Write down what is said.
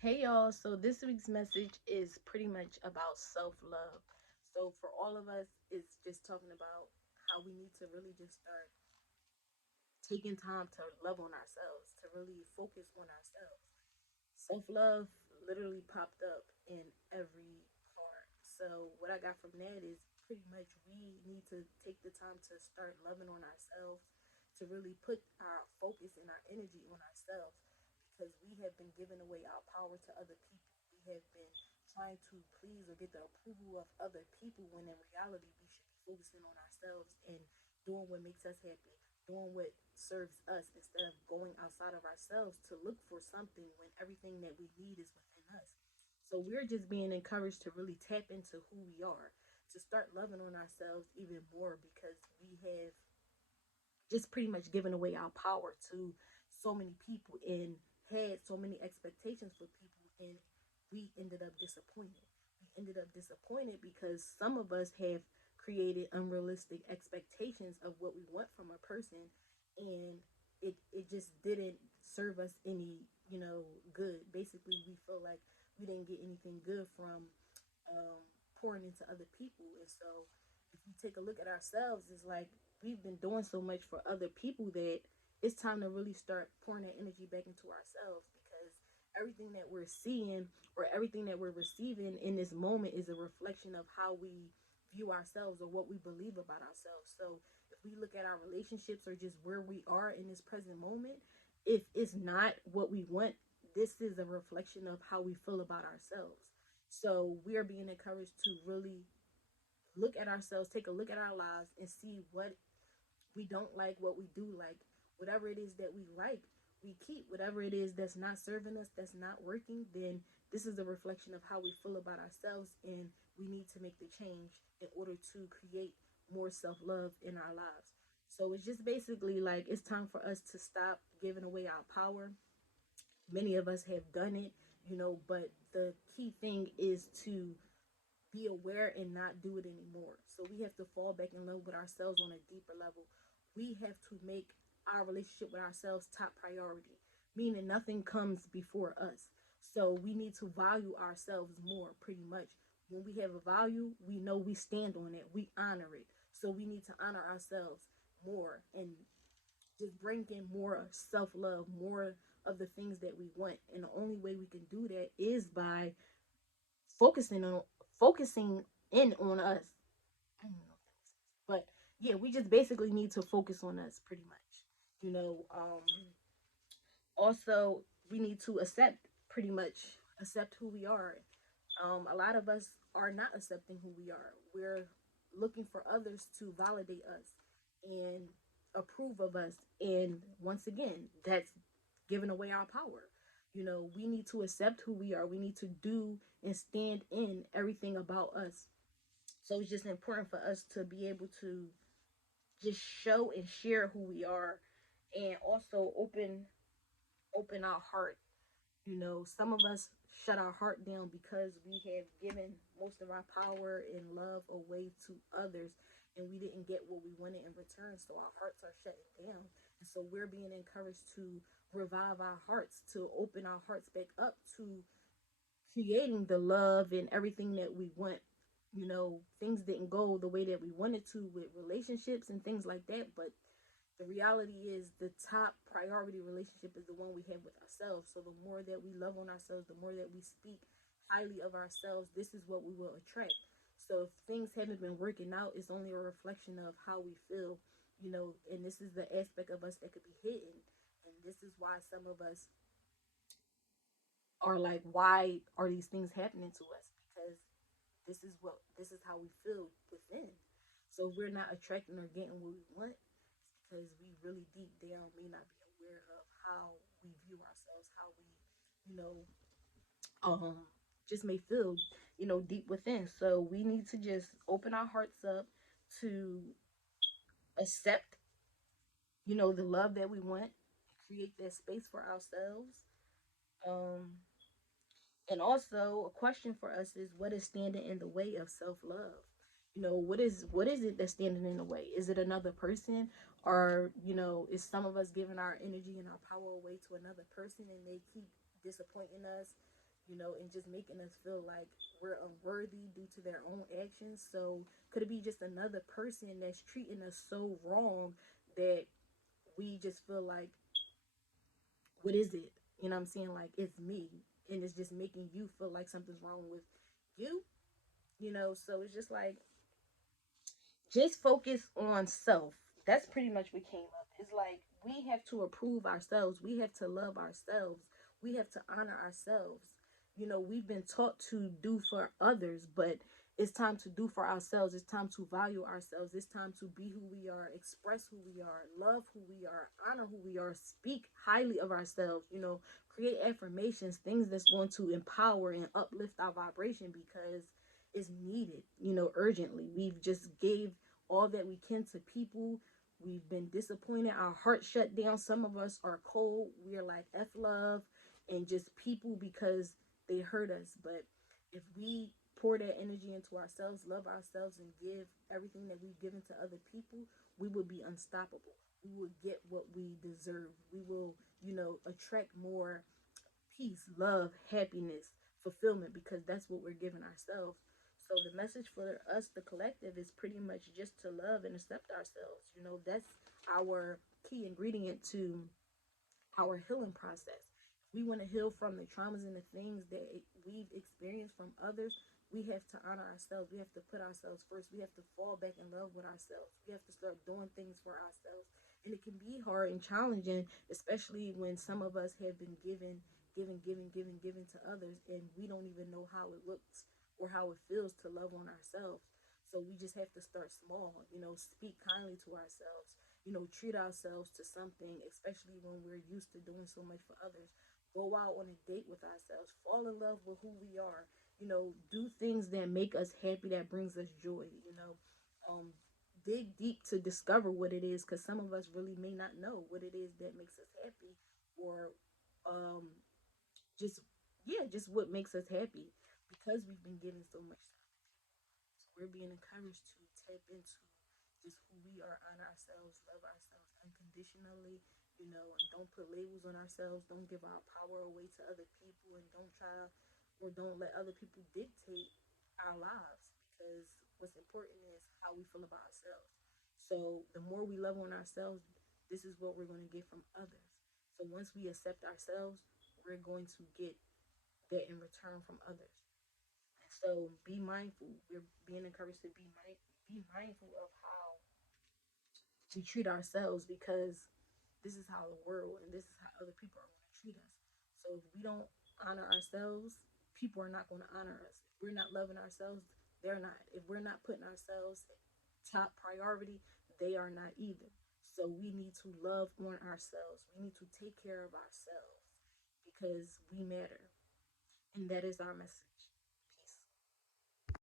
Hey y'all, so this week's message is pretty much about self love. So, for all of us, it's just talking about how we need to really just start taking time to love on ourselves, to really focus on ourselves. Self love literally popped up in every part. So, what I got from that is pretty much we need to take the time to start loving on ourselves, to really put our focus and our energy on ourselves because we have been giving away our power to other people. We have been trying to please or get the approval of other people when in reality we should be focusing on ourselves and doing what makes us happy, doing what serves us instead of going outside of ourselves to look for something when everything that we need is within us. So we're just being encouraged to really tap into who we are, to start loving on ourselves even more because we have just pretty much given away our power to so many people and had so many expectations for people, and we ended up disappointed. We ended up disappointed because some of us have created unrealistic expectations of what we want from a person, and it just didn't serve us any, good. Basically, we feel like we didn't get anything good from um, pouring into other people. And so, if we take a look at ourselves, it's like we've been doing so much for other people that it's time to really start pouring that energy back into ourselves because everything that we're seeing or everything that we're receiving in this moment is a reflection of how we view ourselves or what we believe about ourselves. So if we look at our relationships or just where we are in this present moment, if it's not what we want, this is a reflection of how we feel about ourselves. So we are being encouraged to really look at ourselves, take a look at our lives, and see what we don't like, what we do like. Whatever it is that we like, we keep. Whatever it is that's not serving us, that's not working, then this is a reflection of how we feel about ourselves, and we need to make the change in order to create more self love in our lives. So it's just basically like it's time for us to stop giving away our power. Many of us have done it, but the key thing is to be aware and not do it anymore. So we have to fall back in love with ourselves on a deeper level. We have to make our relationship with ourselves top priority, meaning nothing comes before us. So we need to value ourselves more, pretty much. When we have a value, we know we stand on it, we honor it. So we need to honor ourselves more and just bring in more self love, more of the things that we want. And the only way we can do that is by focusing on focusing in on us. I don't know if that makes sense. But yeah, we just basically need to focus on us pretty much. Also we need to pretty much accept who we are. A lot of us are not accepting who we are. We're looking for others to validate us and approve of us. And once again, that's giving away our power. We need to accept who we are. We need to do and stand in everything about us. So it's just important for us to be able to just show and share who we are and also open our heart. Some of us shut our heart down because we have given most of our power and love away to others and we didn't get what we wanted in return. So our hearts are shutting down. And so we're being encouraged to revive our hearts, to open our hearts back up to creating the love and everything that we want. Things didn't go the way that we wanted to with relationships and things like that, but the reality is the top priority relationship is the one we have with ourselves. So the more that we love on ourselves, the more that we speak highly of ourselves, this is what we will attract. So if things haven't been working out, it's only a reflection of how we feel, and this is the aspect of us that could be hidden. And this is why some of us are like, why are these things happening to us? Because this is how we feel within. So if we're not attracting or getting what we want, it's because we really deep down may not be aware of how we view ourselves, how we, you know, um, just may feel, deep within. So we need to just open our hearts up to accept, the love that we want, create that space for ourselves. Um, And also, a question for us is what is standing in the way of self-love? What is it that's standing in the way? Is it another person, or is some of us giving our energy and our power away to another person and they keep disappointing us? and just making us feel like we're unworthy due to their own actions. So could it be just another person that's treating us so wrong that we just feel like, what is it? I'm saying? Like, it's me. And it's just making you feel like something's wrong with you, So it's just like, just focus on self. That's pretty much what came up. It's like we have to approve ourselves. We have to love ourselves. We have to honor ourselves. We've been taught to do for others, but it's time to do for ourselves. It's time to value ourselves. It's time to be who we are, express who we are, love who we are, honor who we are, speak highly of ourselves, create affirmations, things that's going to empower and uplift our vibration because is needed, urgently. We've just gave all that we can to people. We've been disappointed. Our heart shut down. Some of us are cold. We are like F love and just people because they hurt us. But if we pour that energy into ourselves, love ourselves, and give everything that we've given to other people, we will be unstoppable. We will get what we deserve. We will, attract more peace, love, happiness, fulfillment because that's what we're giving ourselves. So the message for us, the collective, is pretty much just to love and accept ourselves. That's our key ingredient to our healing process. If we want to heal from the traumas and the things that we've experienced from others, we have to honor ourselves. We have to put ourselves first. We have to fall back in love with ourselves. We have to start doing things for ourselves. And it can be hard and challenging, especially when some of us have been given to others, and we don't even know how it looks or how it feels to love on ourselves. So we just have to start small, speak kindly to ourselves, treat ourselves to something, especially when we're used to doing so much for others. Go out on a date with ourselves, fall in love with who we are, do things that make us happy, that brings us joy, um, dig deep to discover what it is, because some of us really may not know what it is that makes us happy, or um, just, yeah, just what makes us happy because we've been given so much to other people. So we're being encouraged to tap into just who we are, on ourselves, love ourselves unconditionally, and don't put labels on ourselves. Don't give our power away to other people, and don't try or don't let other people dictate our lives, because what's important is how we feel about ourselves. So the more we love on ourselves, this is what we're going to get from others. So once we accept ourselves, we're going to get that in return from others. So be mindful. We're being encouraged to be mindful of how we treat ourselves, because this is how the world and this is how other people are going to treat us. So if we don't honor ourselves, people are not going to honor us. If we're not loving ourselves, they're not. If we're not putting ourselves top priority, they are not either. So we need to love on ourselves. We need to take care of ourselves because we matter. And that is our message.